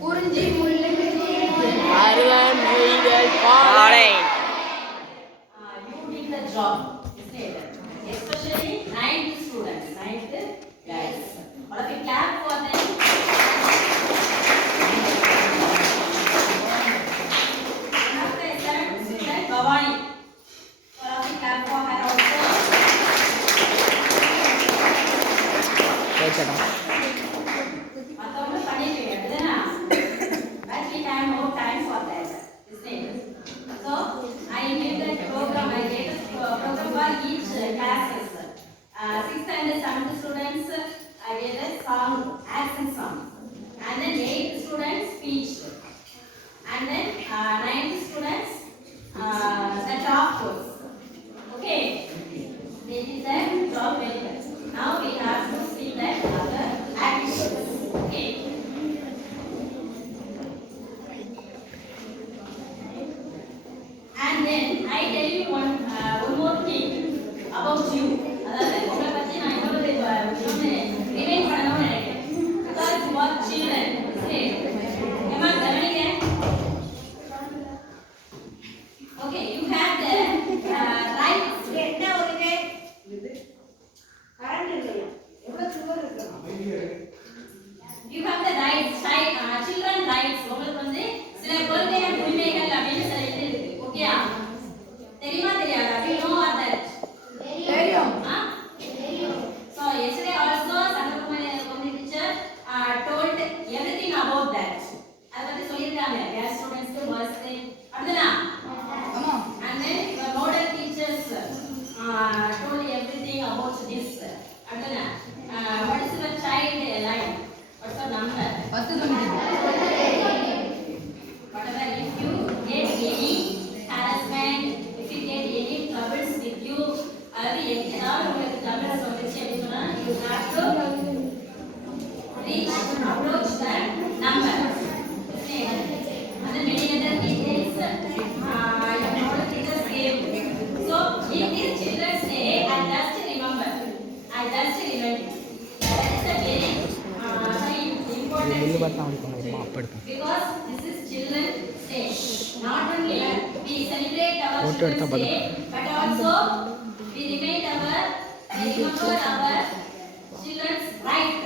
குறிஞ்சி முல்லை அருவன் நெய்தல் பாலை. You did the job, isn't it? Especially 9th students, 9th guys. All of you clap for them. After 7th student, Bhavani. All of you clap for her also. மத்தவங்க பண்ணிடுவீங்க அப்படிதானா? But we have no time for that, isn't it? So I gave that program. I gave a program for each classes. 6th and 7th students, I gave a song, action song, and then 8th students speech, and then 9th students the top course. Okay, they did that job very well. Now we have to see that other activities. Okay. And then I tell you one more thing about you. அதாவது உங்களை பத்தி நான் இன்னொரு remind பண்ணணும்னு நினைக்கிறேன். Because you are children. ஏமா கவனிங்க. Okay, you have the rights. என்ன ஒருங்க? கரண்ட் இல்லையா? எவ்வளவு சுவர் இருக்கு? You have the rights, children rights. உங்களுக்கு வந்து சில குழந்தைகள் உரிமைகள் அப்படின்னு சொல்லிட்டு இருக்கு. ஓகேயா? தெரியுமா தெரியாதா? We know that. தெரியும். தெரியும். So yesterday also Sandrakumari teacher told everything about that. அத பத்தி சொல்லிருக்காங்க. Gas students க்கு was அப்படினா? ஆமா. And then the model teachers told everything about this. அப்படினா? What is the child line? What's the number? 10 whatever, if you get any harassment, if you get any troubles with you, அது ஏதாவது உங்களுக்கு troubles வந்துச்சு அப்படினா you have to reach approach that number. Okay, and then many other details your model teachers gave. So in this children's day, I just remember. That is a very important because this is children's day. Not only we celebrate our children's day, but also we remember our children's right.